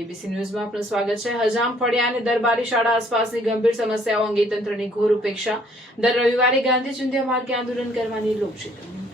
ABC ન્યૂઝમાં આપનું સ્વાગત છે। હજામ ફળિયા અને દરબારી શાળા આસપાસની ગંભીર સમસ્યાઓ અંગે તંત્રની ઘોર ઉપેક્ષા। દર રવિવારે ગાંધી ચિંધ્યા માર્ગે આંદોલન કરવાની લોકચેતવણી।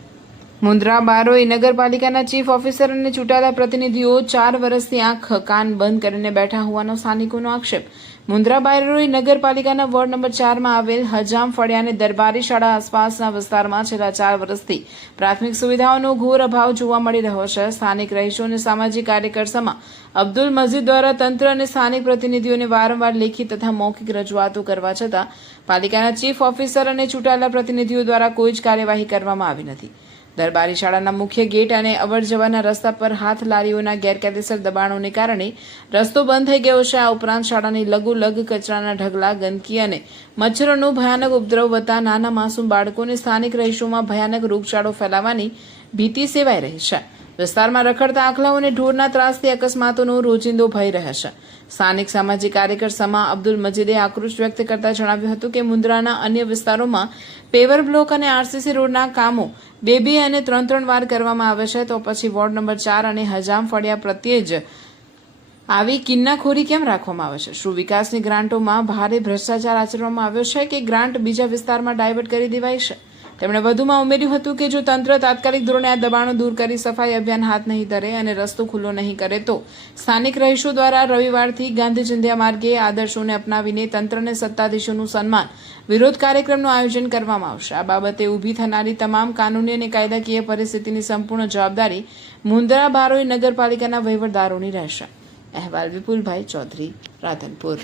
મુન્દ્રા બારોઈ નગરપાલિકાના ચીફ ઓફિસર અને ચૂંટાયેલા પ્રતિનિધિઓ 4 વર્ષથી આંખ કાન બંધ કરીને બેઠા હોવાનો સ્થાનિકોનો આક્ષેપ। મુન્દ્રા બારોઈ નગરપાલિકાના વોર્ડ નંબર 4 માં આવેલ હજામ ફળિયા અને દરબારી શાળા આસપાસના વિસ્તારમાં છેલ્લા 4 વર્ષથી પ્રાથમિક સુવિધાઓનો ઘોર અભાવ જોવા મળી રહ્યો છે। સ્થાનિક રહીશો અને સામાજિક કાર્યકર સમા અબ્દુલ મજીદ દ્વારા તંત્ર અને સ્થાનિક પ્રતિનિધિઓને વારંવાર લેખિત તથા મૌખિક રજૂઆતો કરવા છતાં પાલિકાના ચીફ ઓફિસર અને ચૂંટાયેલા પ્રતિનિધિઓ દ્વારા કોઈ જ કાર્યવાહી કરવામાં આવી નથી। દરબારી શાળાના મુખ્ય ગેટ અને અવરજવરના રસ્તા પર હાથ લારીઓના ગેરકાયદેસર દબાણોને કારણે રસ્તો બંધ થઈ ગયો છે। આ ઉપરાંત શાળાની લઘુલઘ કચરાના ઢગલા, ગંદકી અને મચ્છરોનો ભયાનક ઉપદ્રવ વધતા નાના માસૂમ બાળકોને સ્થાનિક રહીશોમાં ભયાનક રોગચાળો ફેલાવાની ભીતિ સેવાઈ રહી છે। વિસ્તારમાં રખડતા આખલાઓ અને ઢોરના ત્રાસથી અકસ્માતોનો રોજિંદો ભય રહે છે। સ્થાનિક સામાજિક કાર્યકર સમા અબ્દુલ મજીદે આક્રોશ વ્યક્ત કરતા જણાવ્યું હતું કે મુન્દ્રાના અન્ય વિસ્તારોમાં પેવર બ્લોક અને આરસીસી રોડના કામો 2 અને 3 વાર કરવામાં આવે છે, તો પછી વોર્ડ નંબર 4 અને હજામ ફળિયા પ્રત્યે જ આવી કિન્નાખોરી કેમ રાખવામાં આવે છે? શું વિકાસની ગ્રાન્ટોમાં ભારે ભ્રષ્ટાચાર આચરવામાં આવ્યો છે કે ગ્રાન્ટ બીજા વિસ્તારમાં ડાયવર્ટ કરી દેવાઈ છે? તેમણે વધુમાં ઉમેર્યું હતું કે જો તંત્ર તાત્કાલિક ધોરણે આ દબાણો દૂર કરી સફાઈ અભિયાન હાથ નહીં ધરે અને રસ્તો ખુલ્લો નહીં કરે તો સ્થાનિક રહીશો દ્વારા રવિવારથી ગાંધી ચિંધ્યા માર્ગે આદર્શોને અપનાવીને તંત્ર અને સત્તાધીશોનું સન્માન વિરોધ કાર્યક્રમનું આયોજન કરવામાં આવશે। આ બાબતે ઊભી થનારી તમામ કાનૂની અને કાયદાકીય પરિસ્થિતિની સંપૂર્ણ જવાબદારી મુન્દ્રા બારોઈ નગરપાલિકાના વહીવટદારોની રહેશે। અહેવાલ વિપુલભાઈ ચૌધરી, રાધનપુર।